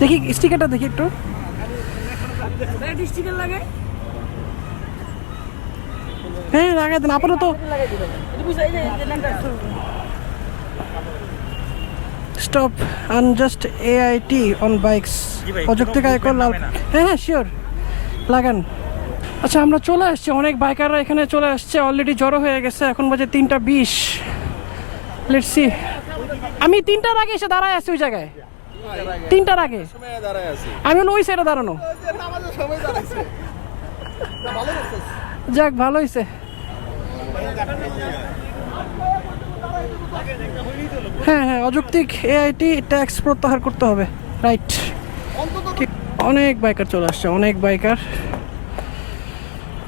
দেখি স্টিকারটা দেখি একটু। হ্যাঁ লাগাই দেন আপাতত। Stop unjust AIT on bikes, অযৌক্তিক আয়কর লাল। হ্যাঁ হ্যাঁ শিওর, লাগান। আচ্ছা আমরা চলে আসছি, অনেক বাইকাররা এখানে চলে আসছে, অলরেডি জড়ো হয়ে গেছে। এখন বাজে 3:20। Let's see. আমি 3টার আগে এসে দাঁড়ায় আছি ওই জায়গায়, 3টার আগে আমি হলো ওই সাইডে দাঁড়ানো। যাক ভালো হয়েছে। হ্যাঁ হ্যাঁ, অযৌক্তিক এআইটি ট্যাক্স প্রত্যাহার করতে হবে, রাইট। অনেক বাইকার চলে আসছে, অনেক বাইকার।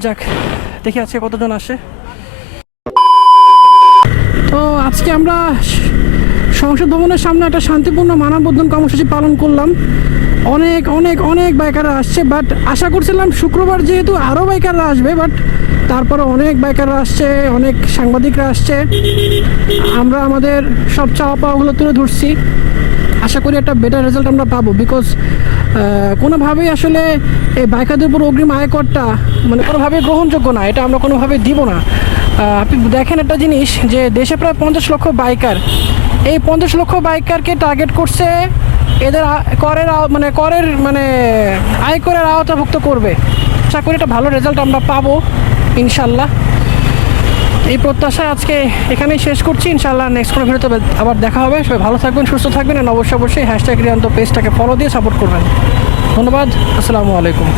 যাক দেখি আজকে কতজন আসে। তো আজকে আমরা সংসদ ভবনের সামনে একটা শান্তিপূর্ণ মানববন্ধন কর্মসূচি পালন করলাম। অনেক অনেক অনেক বাইকাররা আসছে, বাট আশা করছিলাম শুক্রবার যেহেতু আরও বাইকাররা আসবে, বাট তারপরে অনেক বাইকাররা আসছে, অনেক সাংবাদিকরা আসছে। আমরা আমাদের সব চাওয়া পাওয়াগুলো তুলে ধরছি। আশা করি একটা বেটার রেজাল্ট আমরা পাবো, বিকজ কোনোভাবেই আসলে এই বাইকারদের উপর অগ্রিম আয়করটা মানে কোনোভাবেই গ্রহণযোগ্য না, এটা আমরা কোনোভাবেই দিব না। আপনি দেখেন একটা জিনিস, যে দেশে প্রায় 50 লক্ষ বাইকার, এই 50 লক্ষ বাইকারকে টার্গেট করছে এদের করের আয়করের আওতাভুক্ত করবে। আশা করি একটা ভালো রেজাল্ট আমরা পাবো ইনশাল্লাহ। এই প্রত্যাশায় আজকে এখানেই শেষ করছি। ইনশাল্লাহ নেক্সট কোনো ভিডিওতে আবার দেখা হবে। সবাই ভালো থাকবেন, সুস্থ থাকবেন, আর অবশ্যই #রিয়ান্ত পেজটাকে ফলো দিয়ে সাপোর্ট করবেন। ধন্যবাদ, আসসালামু আলাইকুম।